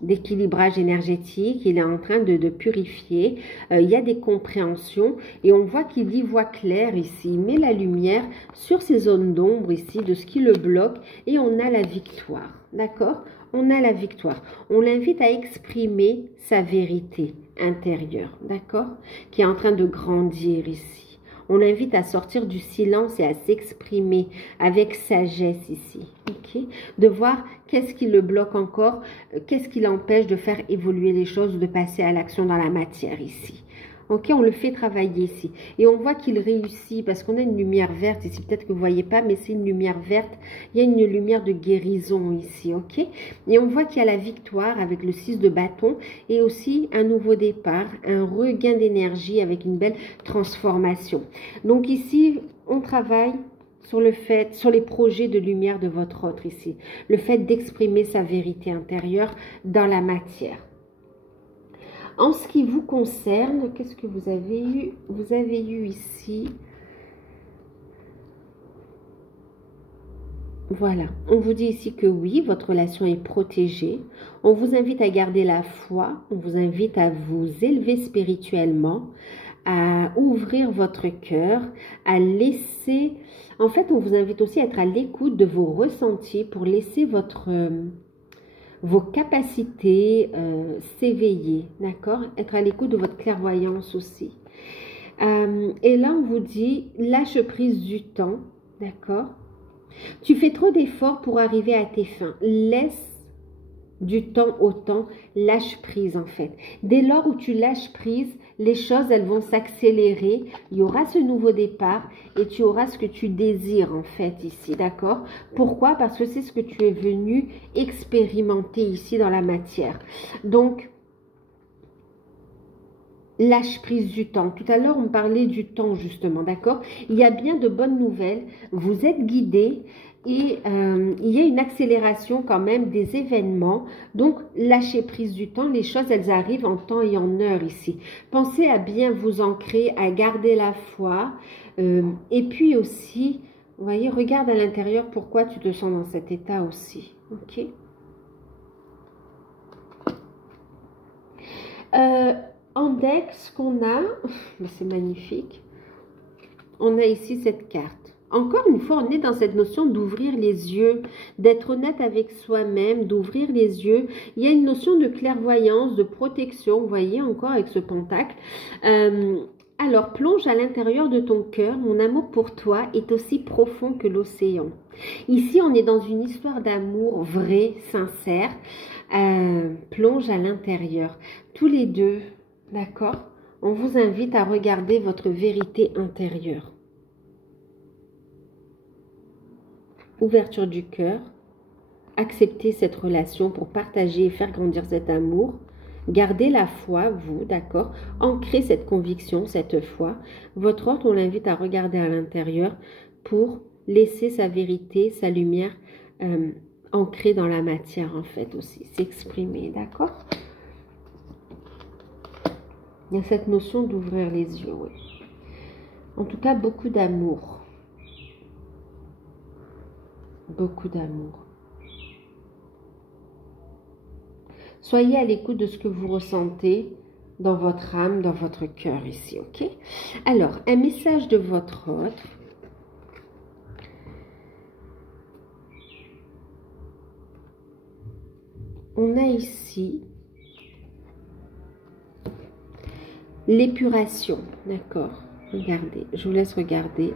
d'équilibrage énergétique, il est en train de purifier, il y a des compréhensions et on voit qu'il y voit clair ici, il met la lumière sur ces zones d'ombre ici, de ce qui le bloque et on a la victoire, d'accord? On a la victoire, on l'invite à exprimer sa vérité intérieure, d'accord? Qui est en train de grandir ici. On l'invite à sortir du silence et à s'exprimer avec sagesse ici. Okay? De voir qu'est-ce qui le bloque encore, qu'est-ce qui l'empêche de faire évoluer les choses ou de passer à l'action dans la matière ici. Ok, on le fait travailler ici. Et on voit qu'il réussit parce qu'on a une lumière verte ici. Peut-être que vous ne voyez pas, mais c'est une lumière verte. Il y a une lumière de guérison ici, ok? Et on voit qu'il y a la victoire avec le 6 de bâton et aussi un nouveau départ, un regain d'énergie avec une belle transformation. Donc ici, on travaille sur le fait, sur les projets de lumière de votre autre ici. Le fait d'exprimer sa vérité intérieure dans la matière. En ce qui vous concerne, qu'est-ce que vous avez eu? Vous avez eu ici, voilà, on vous dit ici que oui, votre relation est protégée. On vous invite à garder la foi, on vous invite à vous élever spirituellement, à ouvrir votre cœur, à laisser... En fait, on vous invite aussi à être à l'écoute de vos ressentis pour laisser vos capacités s'éveiller, d'accord? Être à l'écoute de votre clairvoyance aussi. Et là, on vous dit, lâche prise du temps, d'accord? Tu fais trop d'efforts pour arriver à tes fins. Laisse du temps au temps, lâche prise en fait. Dès lors où tu lâches prise, les choses, elles vont s'accélérer. Il y aura ce nouveau départ et tu auras ce que tu désires en fait ici, d'accord? Pourquoi? Parce que c'est ce que tu es venu expérimenter ici dans la matière. Donc, lâche prise du temps. Tout à l'heure, on parlait du temps justement, d'accord? Il y a bien de bonnes nouvelles. Vous êtes guidés. Et il y a une accélération quand même des événements. Donc, lâchez prise du temps. Les choses, elles arrivent en temps et en heure ici. Pensez à bien vous ancrer, à garder la foi. Et puis aussi, vous voyez, regarde à l'intérieur pourquoi tu te sens dans cet état aussi. Ok? En deck, ce qu'on a, c'est magnifique. On a ici cette carte. Encore une fois, on est dans cette notion d'ouvrir les yeux, d'être honnête avec soi-même, d'ouvrir les yeux. Il y a une notion de clairvoyance, de protection, vous voyez, encore avec ce pentacle. Alors, plonge à l'intérieur de ton cœur. Mon amour pour toi est aussi profond que l'océan. Ici, on est dans une histoire d'amour vrai, sincère. Plonge à l'intérieur. Tous les deux, d'accord? On vous invite à regarder votre vérité intérieure. Ouverture du cœur, accepter cette relation pour partager et faire grandir cet amour, gardez la foi, vous, d'accord, ancrez cette conviction, cette foi. Votre hôte, on l'invite à regarder à l'intérieur pour laisser sa vérité, sa lumière ancrée dans la matière en fait aussi, s'exprimer, d'accord? Il y a cette notion d'ouvrir les yeux, oui. En tout cas, beaucoup d'amour. Beaucoup d'amour. Soyez à l'écoute de ce que vous ressentez. dans votre âme, dans votre cœur ici, ok? Alors, un message de votre hôte. On a ici l'épuration, d'accord? Regardez, je vous laisse regarder.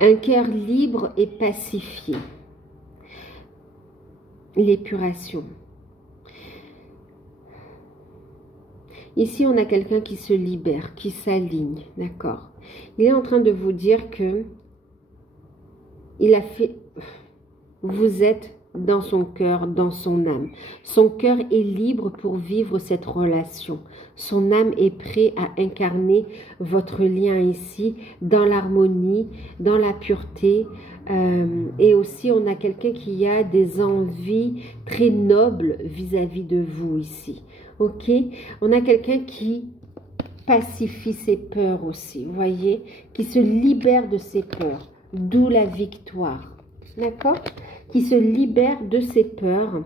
Un cœur libre et pacifié. L'épuration. Ici, on a quelqu'un qui se libère, qui s'aligne, d'accord? Il est en train de vous dire que il a fait... Vous êtes dans son cœur, dans son âme. Son cœur est libre pour vivre cette relation. Son âme est prête à incarner votre lien ici, dans l'harmonie, dans la pureté. Et aussi, on a quelqu'un qui a des envies très nobles vis-à-vis de vous ici. Ok? On a quelqu'un qui pacifie ses peurs aussi, vous voyez? Qui se libère de ses peurs, d'où la victoire. D'accord? Qui se libère de ses peurs.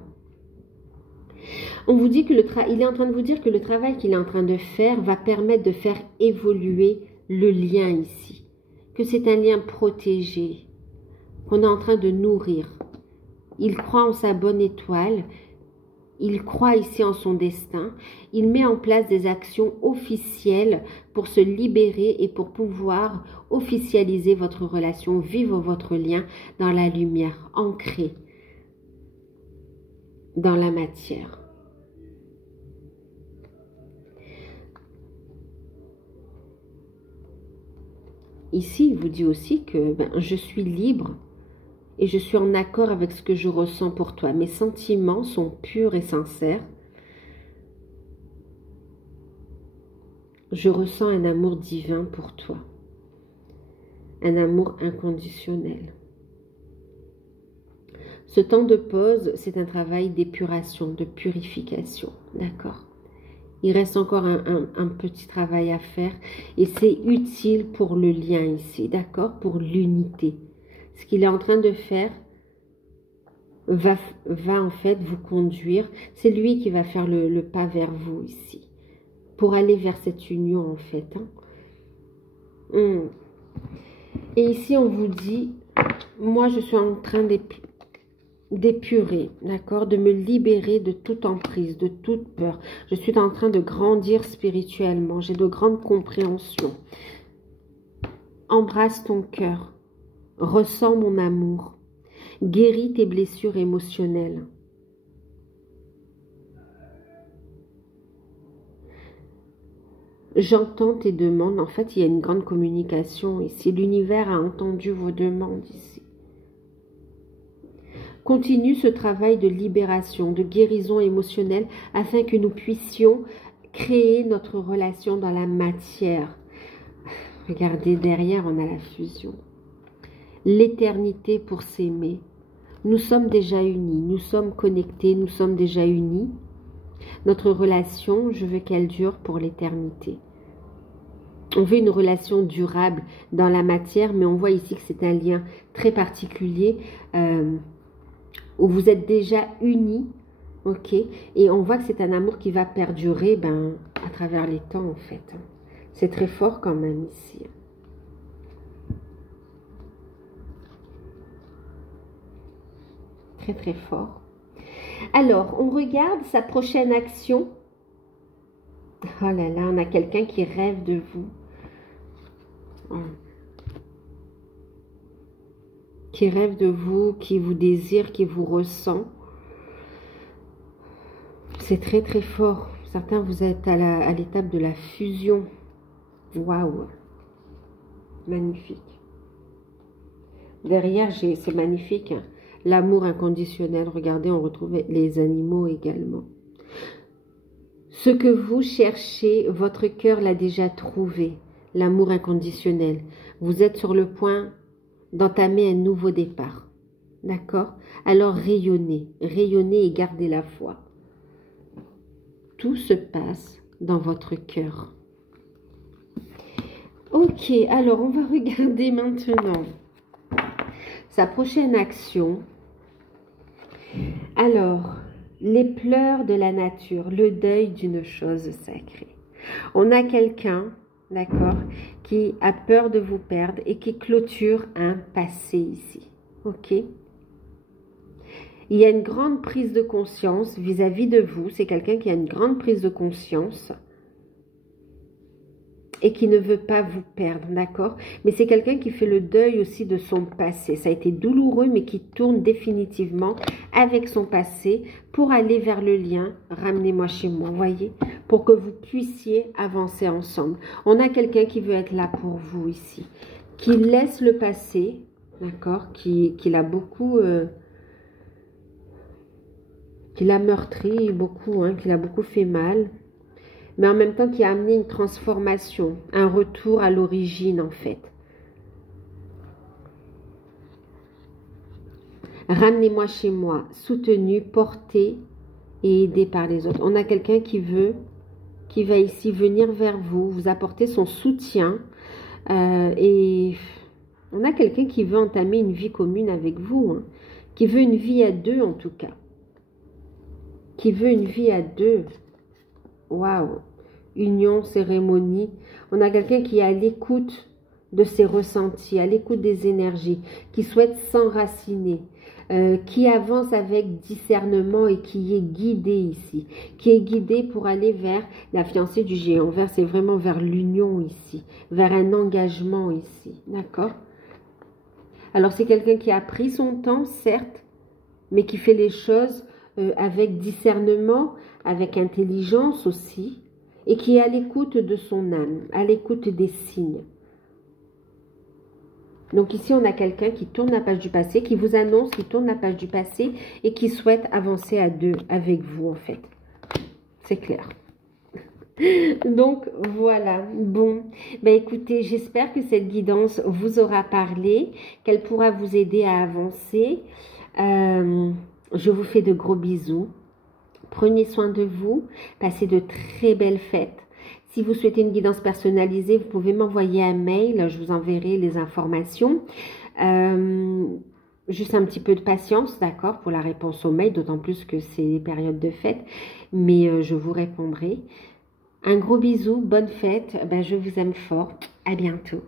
On vous dit que il est en train de vous dire que le travail qu'il est en train de faire va permettre de faire évoluer le lien ici. Que c'est un lien protégé, qu'on est en train de nourrir. Il croit en sa bonne étoile. Il croit ici en son destin. Il met en place des actions officielles pour se libérer et pour pouvoir officialiser votre relation, vivre votre lien dans la lumière, ancré dans la matière. Ici, il vous dit aussi que je suis libre et je suis en accord avec ce que je ressens pour toi. Mes sentiments sont purs et sincères. Je ressens un amour divin pour toi. Un amour inconditionnel. Ce temps de pause, c'est un travail d'épuration, de purification. D'accord? Il reste encore un petit travail à faire et c'est utile pour le lien ici. D'accord? Pour l'unité. Ce qu'il est en train de faire va en fait vous conduire. C'est lui qui va faire le pas vers vous ici. Pour aller vers cette union en fait. Et ici on vous dit, moi je suis en train d'épurer, d'accord, de me libérer de toute emprise, de toute peur. Je suis en train de grandir spirituellement. J'ai de grandes compréhensions. Embrasse ton cœur. Ressens mon amour. Guéris tes blessures émotionnelles. J'entends tes demandes. En fait, il y a une grande communication ici. L'univers a entendu vos demandes ici. Continue ce travail de libération, de guérison émotionnelle afin que nous puissions créer notre relation dans la matière. Regardez, derrière, on a la fusion. L'éternité pour s'aimer. Nous sommes déjà unis, nous sommes connectés, nous sommes déjà unis. Notre relation, je veux qu'elle dure pour l'éternité. On veut une relation durable dans la matière, mais on voit ici que c'est un lien très particulier où vous êtes déjà unis, ok? Et on voit que c'est un amour qui va perdurer à travers les temps, en fait. C'est très fort quand même ici. Très très fort. Alors, on regarde sa prochaine action. Oh là là, on a quelqu'un qui rêve de vous. Qui rêve de vous, qui vous désire, qui vous ressent. C'est très très fort. Certains, vous êtes à l'étape de la fusion. Waouh. Magnifique. Derrière, c'est magnifique. Hein. L'amour inconditionnel. Regardez, on retrouve les animaux également. Ce que vous cherchez, votre cœur l'a déjà trouvé. L'amour inconditionnel. Vous êtes sur le point d'entamer un nouveau départ. D'accord? Alors rayonnez. Rayonnez et gardez la foi. Tout se passe dans votre cœur. Ok, alors on va regarder maintenant sa prochaine action. Alors, les pleurs de la nature, le deuil d'une chose sacrée. On a quelqu'un, d'accord, qui a peur de vous perdre et qui clôture un passé ici. Ok? Il y a une grande prise de conscience vis-à-vis de vous. C'est quelqu'un qui a une grande prise de conscience et qui ne veut pas vous perdre, d'accord? Mais c'est quelqu'un qui fait le deuil aussi de son passé. Ça a été douloureux, mais qui tourne définitivement avec son passé pour aller vers le lien. Ramenez-moi chez moi, voyez? Pour que vous puissiez avancer ensemble. On a quelqu'un qui veut être là pour vous ici, qui laisse le passé, d'accord? Qui l'a beaucoup... qui l'a meurtri beaucoup, qui l'a beaucoup fait mal, mais en même temps qui a amené une transformation, un retour à l'origine en fait. Ramenez-moi chez moi, soutenu, porté et aidé par les autres. On a quelqu'un qui va ici venir vers vous, vous apporter son soutien et on a quelqu'un qui veut entamer une vie commune avec vous, qui veut une vie à deux en tout cas. Qui veut une vie à deux. Waouh. Union, cérémonie. On a quelqu'un qui est à l'écoute de ses ressentis, à l'écoute des énergies, qui souhaite s'enraciner, qui avance avec discernement et qui est guidé ici, qui est guidé pour aller vers la fiancée du géant, c'est vraiment vers l'union ici, vers un engagement ici, d'accord? Alors c'est quelqu'un qui a pris son temps, certes, mais qui fait les choses avec discernement, avec intelligence aussi, et qui est à l'écoute de son âme, à l'écoute des signes. Donc ici, on a quelqu'un qui tourne la page du passé, qui vous annonce qu'il tourne la page du passé et qui souhaite avancer à deux avec vous, en fait. C'est clair. Donc, voilà. Bon, ben écoutez, j'espère que cette guidance vous aura parlé, qu'elle pourra vous aider à avancer. Je vous fais de gros bisous. Prenez soin de vous. Passez de très belles fêtes. Si vous souhaitez une guidance personnalisée, vous pouvez m'envoyer un mail. Je vous enverrai les informations. Juste un petit peu de patience, d'accord, pour la réponse au mail, d'autant plus que c'est les périodes de fête. Mais je vous répondrai. Un gros bisou, bonne fête. Ben, je vous aime fort. À bientôt.